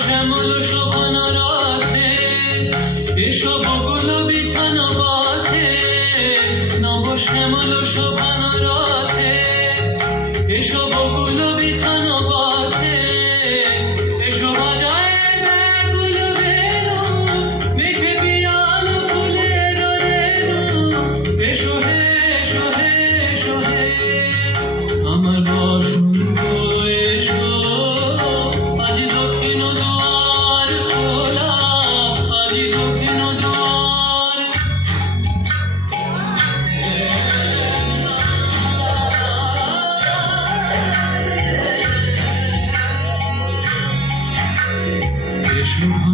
শ্যামল শোভন রথে এসো বকুল বিছানো পথে, নব শ্যামল শোভন রথে এসো বকুল বিছানো পথে, এসো বাজায় ব্যাকুল বেণু মেঘে পিয়াল ফুলের রেণু, এসো হে এসো হে এসো হে আমার বসন্ত এসো, আজ দক্ষিণ দ্বার খোলা, আজ দক্ষিণ দ্বার। এসো